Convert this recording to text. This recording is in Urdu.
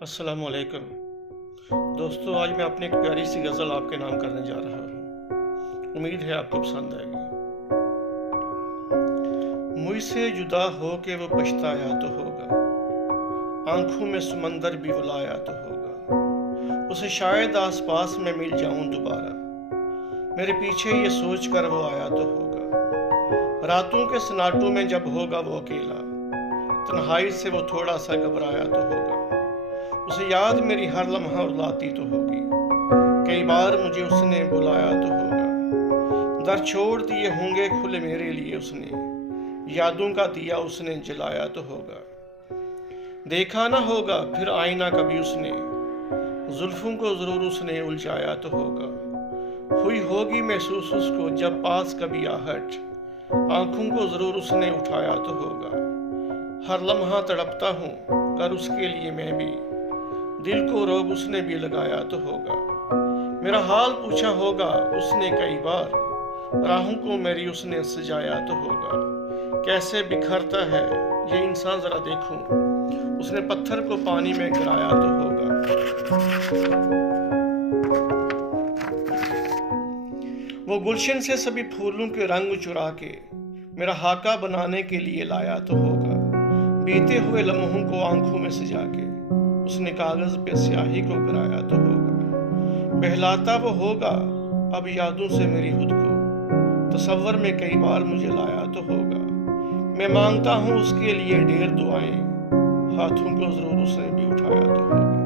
السلام علیکم دوستو، آج میں اپنی ایک پیاری سی غزل آپ کے نام کرنے جا رہا ہوں۔ امید ہے آپ کو پسند آئے گی۔ مجھ سے جدا ہو کے وہ پچھتایا تو ہوگا، آنکھوں میں سمندر بھی بلایا تو ہوگا، اسے شاید آس پاس میں مل جاؤں دوبارہ، میرے پیچھے یہ سوچ کر وہ آیا تو ہوگا، راتوں کے سناٹوں میں جب ہوگا وہ اکیلا، تنہائی سے وہ تھوڑا سا گھبرایا تو ہوگا، اسے یاد میری ہر لمحہ رلاتی تو ہوگی، کئی بار مجھے اس نے بلایا تو ہوگا، در چھوڑ دیے ہوں گے کھلے میرے لیے اس نے، یادوں کا دیا اس نے جلایا تو ہوگا، دیکھا نہ ہوگا پھر آئینہ کبھی اس نے، زلفوں کو ضرور اس نے الجھایا تو ہوگا، ہوئی ہوگی محسوس اس کو جب پاس کبھی آہٹ، آنکھوں کو ضرور اس نے اٹھایا تو ہوگا، ہر لمحہ تڑپتا ہوں گر اس کے لیے میں بھی، دل کو روب اس نے بھی لگایا تو ہوگا، میرا حال پوچھا ہوگا اس نے کئی بار، راہوں کو میری اس نے سجایا تو ہوگا، کیسے بکھرتا ہے یہ انسان ذرا دیکھوں، اس نے پتھر کو پانی میں گرایا تو ہوگا، وہ گلشن سے سبھی پھولوں کے رنگ چرا کے میرا خاکہ بنانے کے لیے لایا تو ہوگا، بیتے ہوئے لمحوں کو آنکھوں میں سجا کے اس نے کاغذ پہ سیاہی کو گرایا تو ہوگا، بہلاتا وہ ہوگا اب یادوں سے میری خود کو، تصور میں کئی بار مجھے لایا تو ہوگا، میں مانگتا ہوں اس کے لیے ڈھیر دعائیں، ہاتھوں کو ضرور اس نے بھی اٹھایا تو ہوگا۔